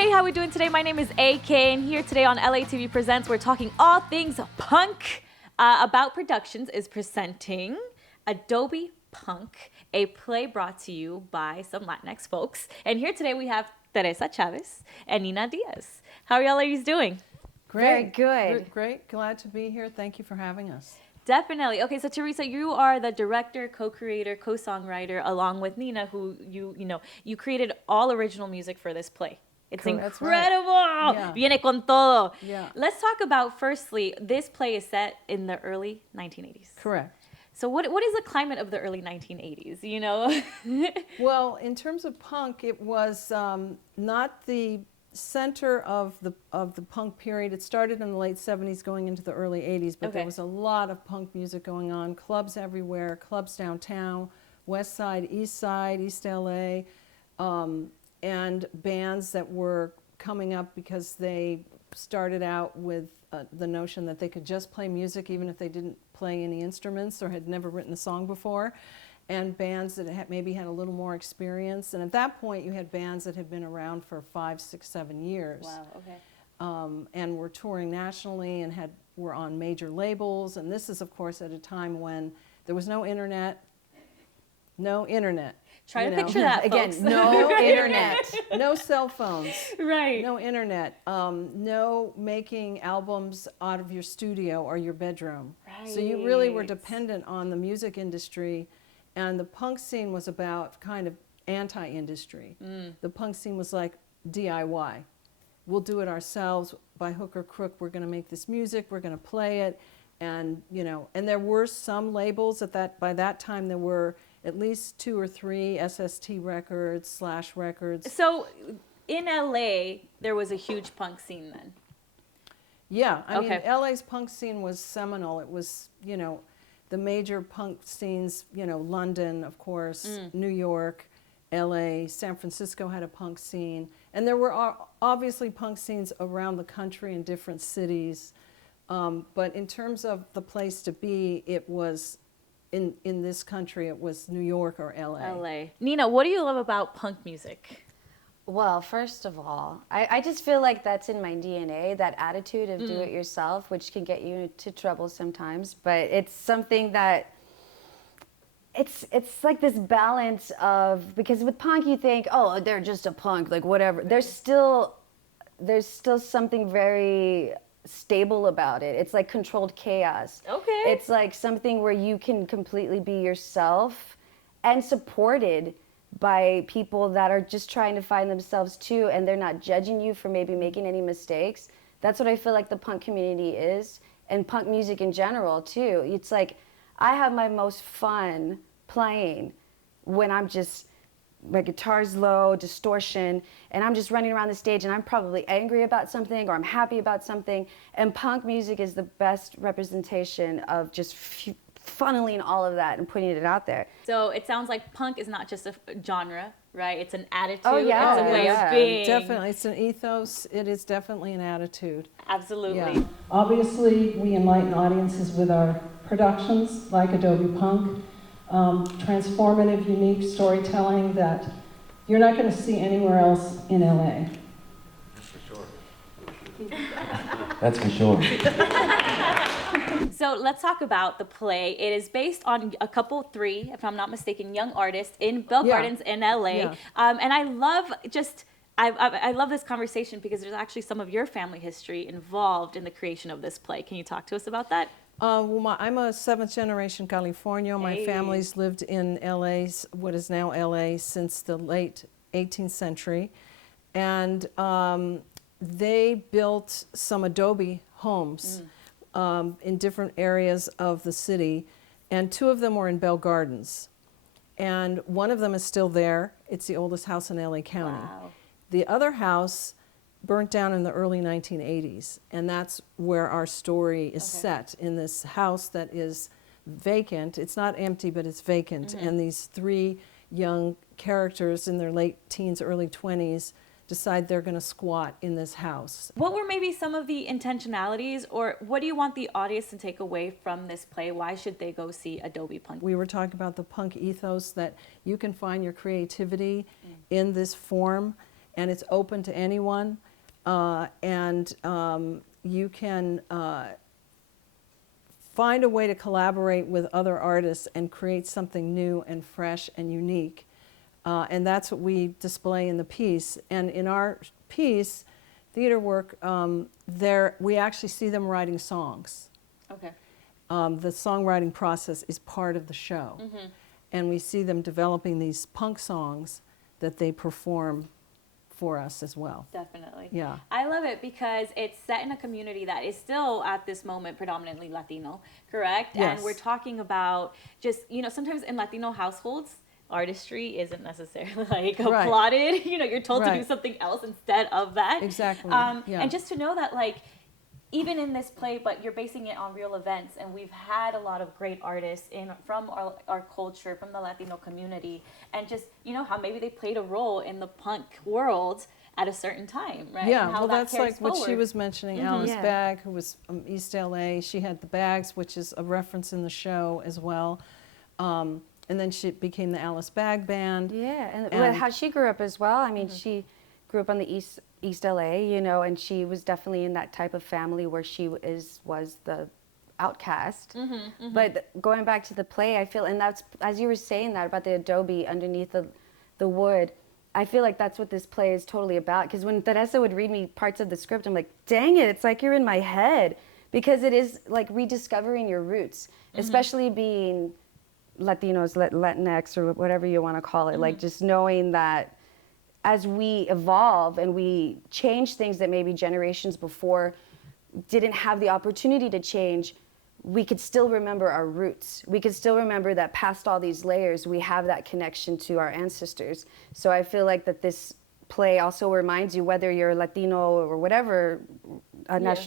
Hey, how we doing today? My name is AK, and here today on LATV Presents, we're talking all things punk. About Productions is presenting Adobe Punk, a play brought to you by some Latinx folks. And here today we have Theresa, Chavez, and Nina Diaz. How are y'all ladies doing? Great. Very good. Great. Glad to be here. Thank you for having us. Definitely. Okay, so Theresa, you are the director, co-creator, co-songwriter, along with Nina, who you created all original music for this play. It's Correct. incredible. That's right. Viene con todo. Yeah. Let's talk about, firstly, this play is set in the early 1980s. Correct. So what is the climate of the early 1980s, you know? Well, in terms of punk, it was not the center of the punk period. It started in the late 70s going into the early 80s, but there was a lot of punk music going on, clubs everywhere, clubs downtown, West Side, East LA, and bands that were coming up because they started out with the notion that they could just play music even if they didn't play any instruments or had never written a song before, and bands that maybe had a little more experience. And at that point you had bands that had been around for 5, 6, 7 years. Wow, okay. And were touring nationally and were on major labels. And this is, of course, at a time when there was no internet. Try to picture that, Again, folks. no internet. No cell phones. Right. No internet. No making albums out of your studio or your bedroom. Right. So you really were dependent on the music industry, and the punk scene was about kind of anti-industry. The punk scene was like DIY. We'll do it ourselves by hook or crook. We're going to make this music. We're going to play it, and and there were some labels by that time. There were at least 2 or 3 SST records, Slash records. So in LA, there was a huge punk scene then. Yeah, I mean, Okay. LA's punk scene was seminal. It was, the major punk scenes, London, of course, New York, LA, San Francisco had a punk scene. And there were obviously punk scenes around the country in different cities. But in terms of the place to be, it was, in this country, it was New York or LA. LA. Nina, what do you love about punk music? Well, first of all, I just feel like that's in my DNA, that attitude of do it yourself, which can get you into trouble sometimes. But it's something that it's like this balance of, because with punk you think, oh, they're just a punk, like whatever. There's still something very stable about it. It's like controlled chaos. Okay. It's like something where you can completely be yourself and supported by people that are just trying to find themselves too, and they're not judging you for maybe making any mistakes. That's what I feel like the punk community is, and punk music in general too. It's like I have my most fun playing when I'm just, my guitar's low, distortion, and I'm just running around the stage and I'm probably angry about something or I'm happy about something. And punk music is the best representation of just funneling all of that and putting it out there. So it sounds like punk is not just a genre, right? It's an attitude. Oh, yeah. It's a way of being. Definitely, it's an ethos. It is definitely an attitude. Absolutely. Yeah. Obviously, we enlighten audiences with our productions like Adobe Punk. Transformative, unique storytelling that you're not going to see anywhere else in LA. That's for sure. So let's talk about the play. It is based on a couple, 3, if I'm not mistaken, young artists in Bell Gardens in LA. Yeah. And I love I love this conversation because there's actually some of your family history involved in the creation of this play. Can you talk to us about that? Well, I'm a 7th generation Californio. My Hey. family's lived in LA, what is now LA, since the late 18th century. And they built some adobe homes in different areas of the city. And 2 of them were in Bell Gardens. And one of them is still there. It's the oldest house in LA County. Wow. The other house burnt down in the early 1980s, and that's where our story is set, in this house that is vacant. It's not empty, but it's vacant. And these 3 young characters in their late teens, early 20s decide they're going to squat in this house. What were maybe some of the intentionalities, or what do you want the audience to take away from this play? Why should they go see Adobe Punk? We were talking about the punk ethos, that you can find your creativity in this form, and it's open to anyone, and you can find a way to collaborate with other artists and create something new and fresh and unique. And that's what we display in the piece. And in our piece, theater work, we actually see them writing songs. Okay. The songwriting process is part of the show. And we see them developing these punk songs that they perform for us as well. Definitely. Yeah. I love it because it's set in a community that is still at this moment predominantly Latino, correct? Yes. And we're talking about just, sometimes in Latino households, artistry isn't necessarily like Right. applauded. You're told to do Right. something else instead of that. Exactly. Yeah. And just to know that, like, even in this play, but you're basing it on real events, and we've had a lot of great artists from our culture, from the Latino community, and just how maybe they played a role in the punk world at a certain time, right? Yeah, And how well, that that's carries like what she forward. was mentioning. Alice Yeah. Bagg, who was from East LA, she had the Bags, which is a reference in the show as well. And then she became the Alice Bagg Band. Yeah, and And- how she grew up as well. I mean, she grew up on the East LA, and she was definitely in that type of family where she was the outcast. But going back to the play, I feel, and that's, as you were saying that about the adobe underneath the wood, I feel like that's what this play is totally about. Because when Theresa would read me parts of the script, I'm like, dang it, it's like you're in my head. Because it is like rediscovering your roots, especially being Latinos, Latinx, or whatever you want to call it. Like just knowing that as we evolve and we change things that maybe generations before didn't have the opportunity to change, we could still remember our roots. We could still remember that past all these layers, we have that connection to our ancestors. So I feel like that this play also reminds you, whether you're Latino or whatever,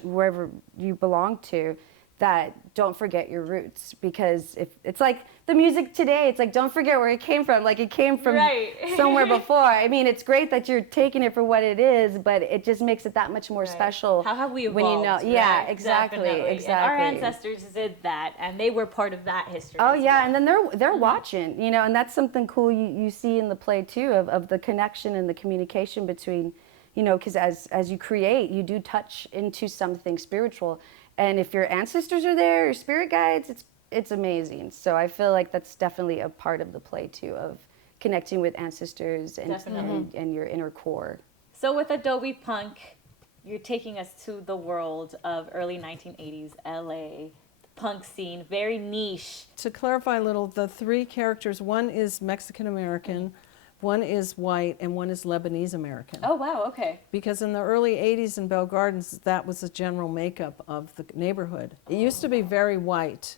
wherever you belong to, that don't forget your roots. Because if it's like the music today, it's like, don't forget where it came from. Like it came from Right. somewhere before. I mean, it's great that you're taking it for what it is, but it just makes it that much more special. How have we evolved? when you know? Yeah, right? exactly, Definitely. exactly. And our ancestors did that, and they were part of that history. Oh as yeah, well. and then they're watching, and that's something cool you see in the play too, of the connection and the communication between, because as you create, you do touch into something spiritual, and if your ancestors are there, your spirit guides, it's amazing. So I feel like that's definitely a part of the play too, of connecting with ancestors and your inner core. So with Adobe Punk, you're taking us to the world of early 1980s LA, punk scene, very niche. To clarify a little, the three characters, one is Mexican American, one is white, and one is Lebanese American. Oh wow, okay. Because in the early 80s in Bell Gardens, that was the general makeup of the neighborhood. It used to be very white,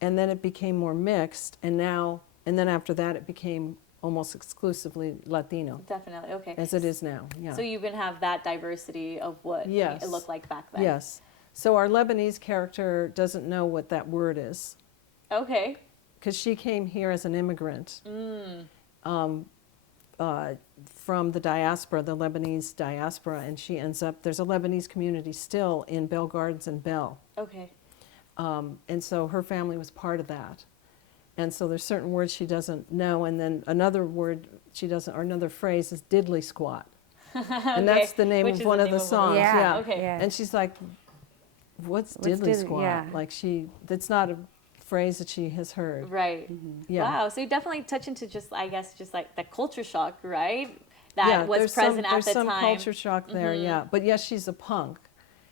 and then it became more mixed, and then after that it became almost exclusively Latino, Definitely, okay. as it is now. Yeah. So you even have that diversity of what Yes. it looked like back then. Yes. So our Lebanese character doesn't know what that word is, Okay. because she came here as an immigrant from the diaspora, the Lebanese diaspora, and she ends up, there's a Lebanese community still in Bell Gardens and Bell. Okay. And so her family was part of that. And so there's certain words she doesn't know, and then another word she doesn't, or another phrase is diddly squat. And that's the name Which of is one the of the name of songs. Yeah, Yeah. okay. Yeah. And she's like, what's diddly diddly? squat? Yeah. Like that's not a phrase that she has heard. Right. Yeah. Wow. So you definitely touch into just, I guess, just like the culture shock, right? That Yeah, was there's present some, at the there's some time. culture shock there, yeah. But yes, she's a punk.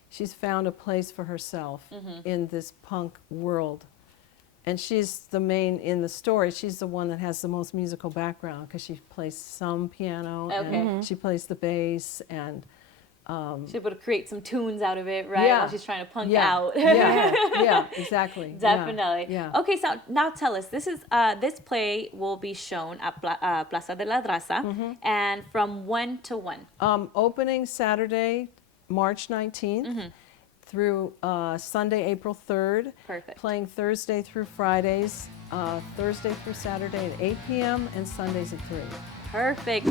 She's found a place for herself in this punk world. And she's the main, in the story, she's the one that has the most musical background because she plays some piano Okay. and she plays the bass and She's able to create some tunes out of it, right? Yeah. While she's trying to punk yeah, out. yeah, exactly. Yeah, Definitely. Yeah. Okay, so now tell us, this play will be shown at Plaza de la Raza, and from when to when? Opening Saturday, March 19th through Sunday, April 3rd. Perfect. Playing Thursday through Fridays, Thursday through Saturday at 8 p.m. and Sundays at 3. Perfect.